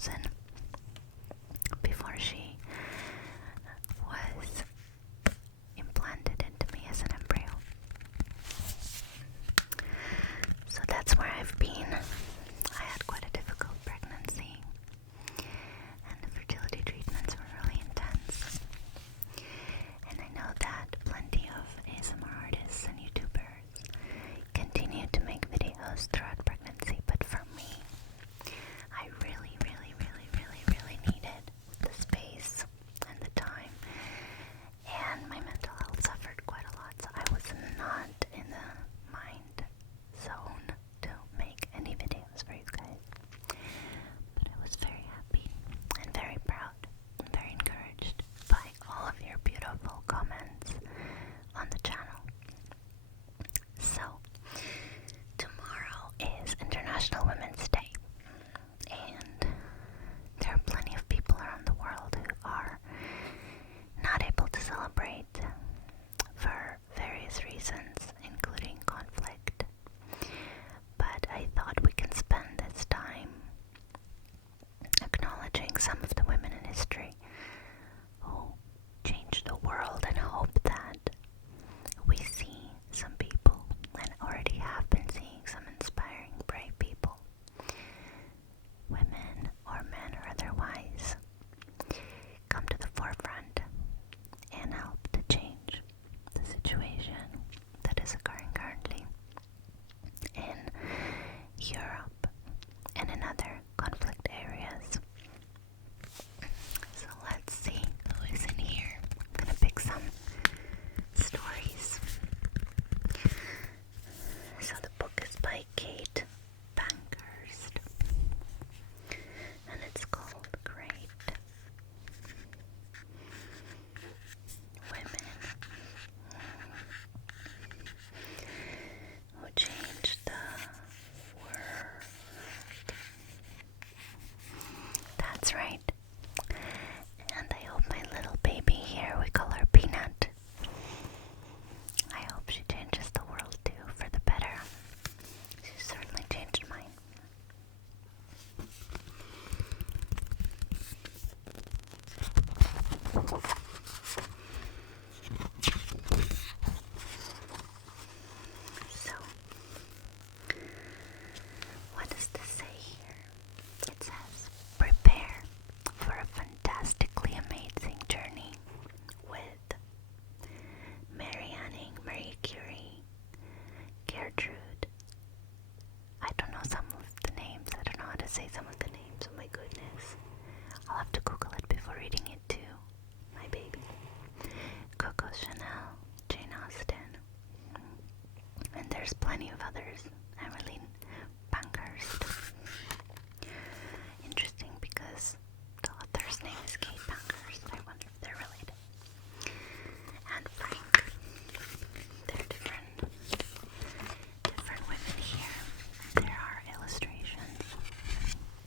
frozen before she was implanted into me as an embryo. So that's where I've been. I had quite a difficult pregnancy, and the fertility treatments were really intense. And I know that plenty of ASMR artists and YouTubers continue to make videos throughout pregnancy, but for me, I really needed the space and the time, and my mental health suffered quite a lot, so I was not in the mind zone to make any videos for you guys. But I was very happy and very proud and very encouraged by all of your beautiful comments on the channel. So, tomorrow is International Women's Day, and there are plenty of people around the world who are not able to celebrate for various reasons, including conflict. But I thought we can spend this time acknowledging some of the women in history who changed the world, and hope that we see some people, and already have been seeing some inspiring, brave people, women or men or otherwise, come to the forefront and help to change the situation that is occurring currently in Europe and in other conflict areas. So let's see who is in here. I'm gonna pick some stories. So the book is by Kate Pankhurst, and it's called Great Women Who Changed the World. That's right. And I hope my little baby here, we call her Peanut, I hope she changes the world too, for the better. She certainly changed mine. So, what does this say here? It says, prepare for a fantastically amazing journey with Marie Curie, Gertrude. I don't know some of the names. I don't know how to say some of the names. Oh my goodness. I'll have to Google it before reading it to my baby. Coco Chanel, Jane Austen, and there's plenty of others. Emmeline Pankhurst. Interesting, because the author's name is Kate Pankhurst. I wonder if they're related. And Frank. There are different women here. There are illustrations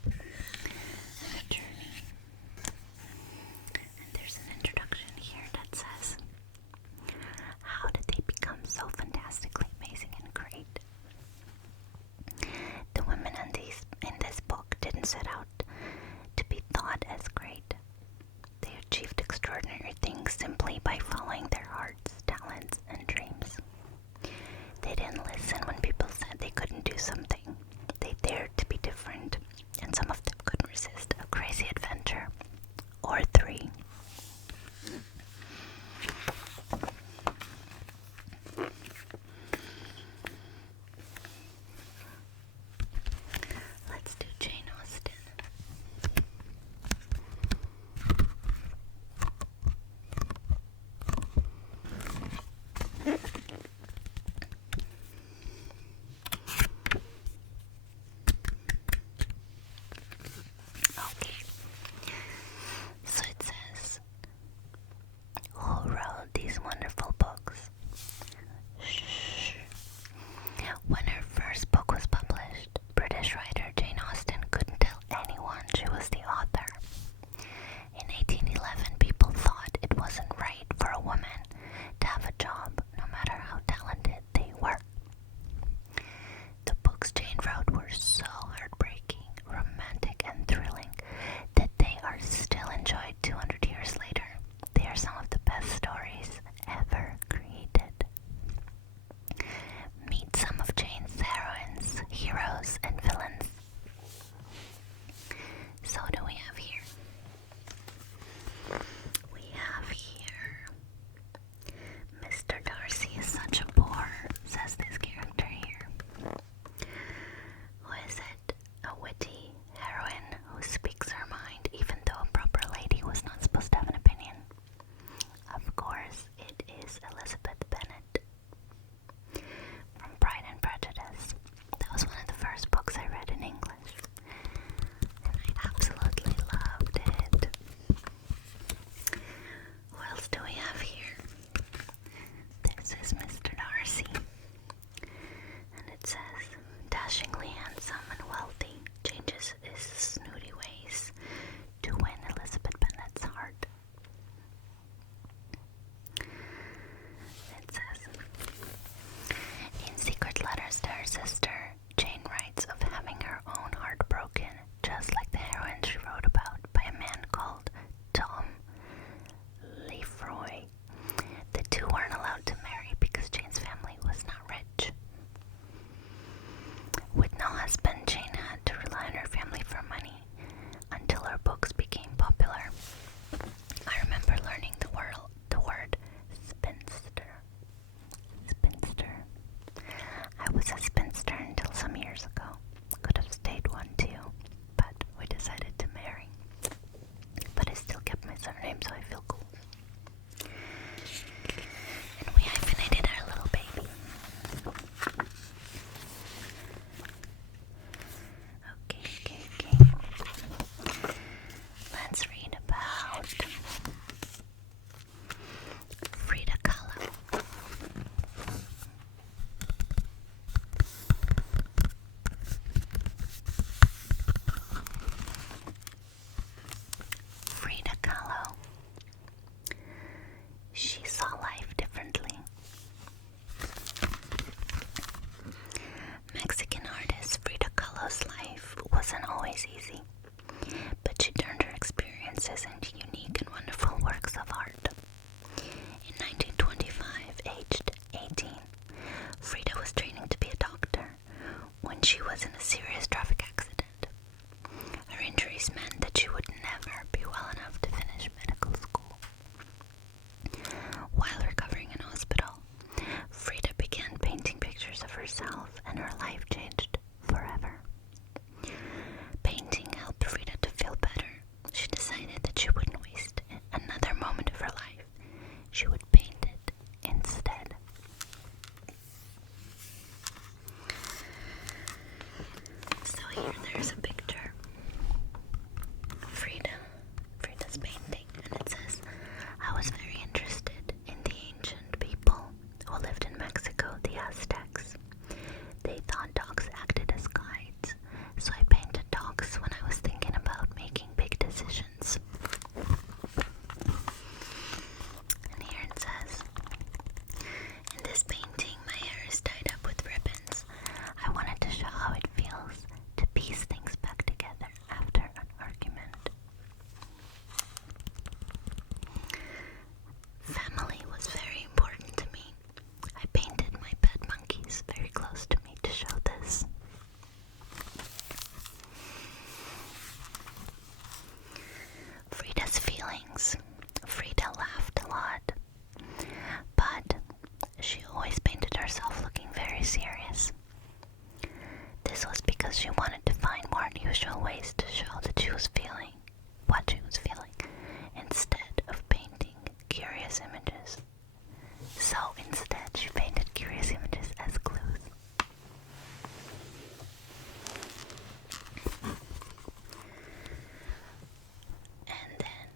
and a journey. And there's an introduction here that says, how did they become so fantastically amazing and great? The women in this book didn't set out to be thought as great. They achieved extraordinary things simply by following their hearts, talents, and dreams. They didn't listen when people said they couldn't do something. They dared to be different, and some of them couldn't resist a crazy adventure or three. Let's do Jane Austen. Oh, This meant that she would never be well enough to finish medical school. While recovering in hospital, Frida began painting pictures of herself, and her life changed forever. Painting helped Frida to feel better. She decided that she wouldn't waste another moment of her life. She would paint it instead. So here there's a picture. Frida's painting, and it says, "I was very interested in the ancient people who lived in Mexico, the Aztecs. They thought dogs acted as guides, so I painted dogs when I was thinking about making big decisions." And here it says, "In this painting, my hair is tied up with ribbons. I wanted to show how it feels to piece things back together after an argument." Family was very important to me. I painted my pet monkeys very close to me to show this. Frida's feelings. Frida laughed a lot, but she always painted herself looking very serious. This was because she wanted to find more unusual ways to show that she was feeling what she was feeling, instead of painting curious images. So instead, she painted curious images as clues. And then,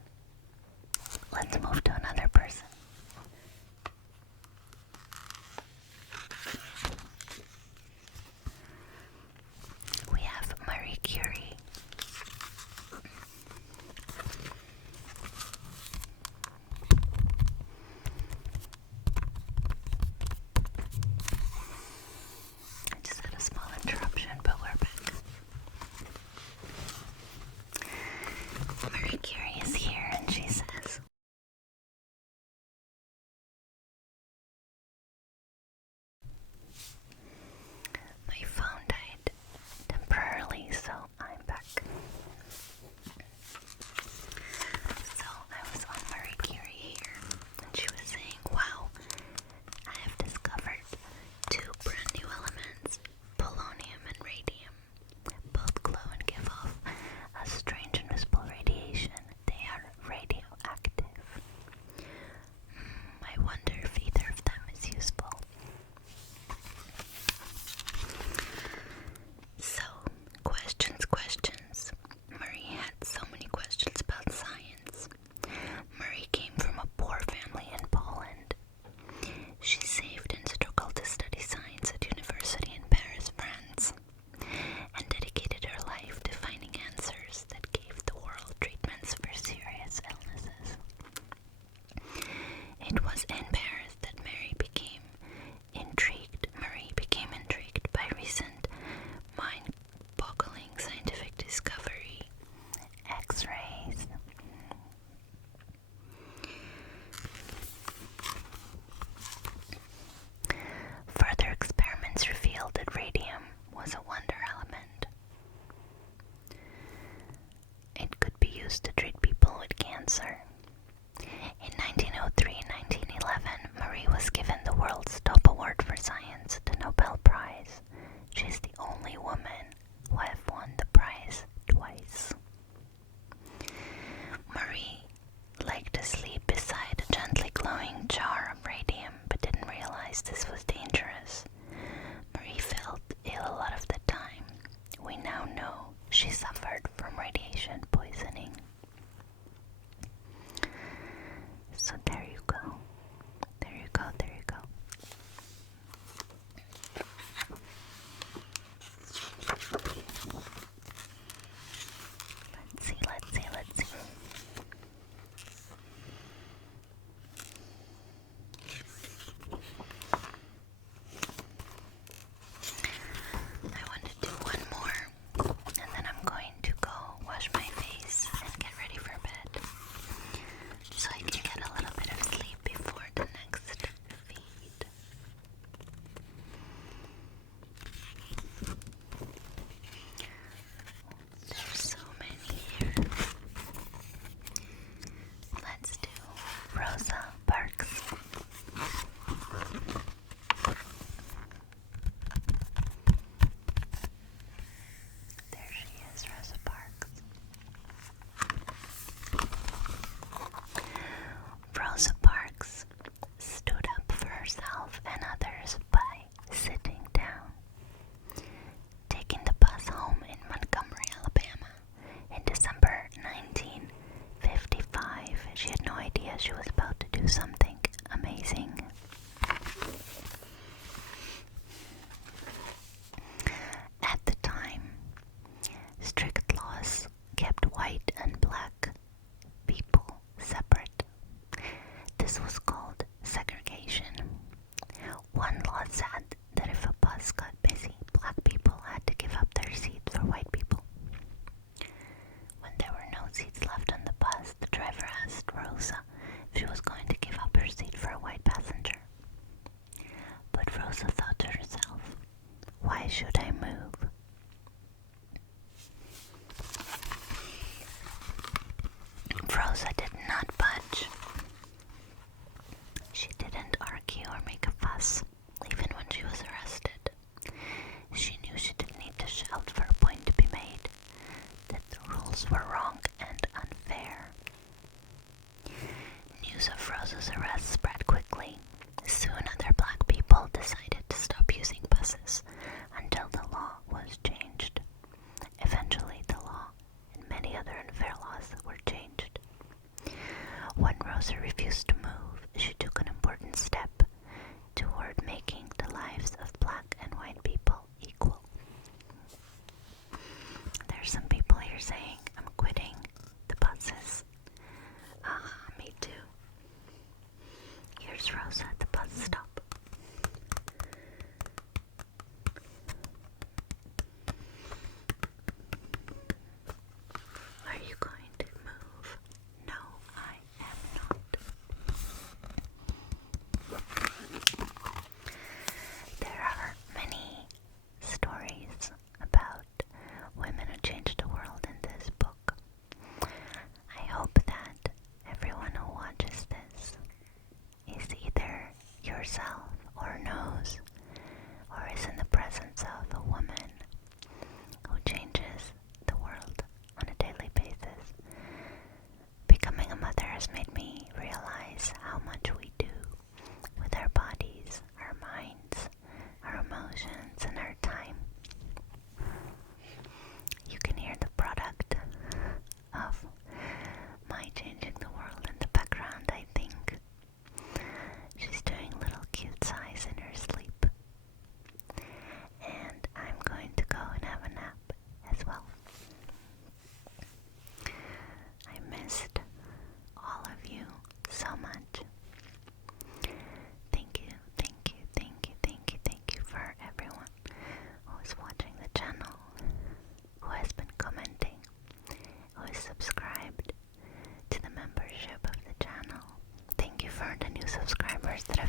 let's move to another person. We have Marie Curie. I just had a small interruption, but we're back. Marie Curie is here, and she says, "My phone died temporarily, so I'm back." So I was on Marie Curie here, and she was saying, "Wow, I have discovered two brand new elements, polonium and radium. Both glow and give off a strange invisible radiation. They are radioactive. I wonder if either of them is useful." So, questions. Marie had so many questions about science. Marie came from a poor family in Poland. She saved and struggled to study science at university in Paris, France, and dedicated her life to finding answers that gave the world treatments for serious illnesses. It was in Paris that Marie became intrigued by recent mind-boggling scientific discovery, X-rays. Further experiments revealed that radium was a wonder element. It could be used to treat people with cancer. In 1903 and 1911, Marie was given the world's top award for science, the Nobel Prize. She's the only woman who have won the prize twice. Marie liked to sleep beside a gently glowing jar of radium, but didn't realize this was dangerous. Marie felt ill a lot of the time. We now know she suffered from radiation poisoning. So there you go. that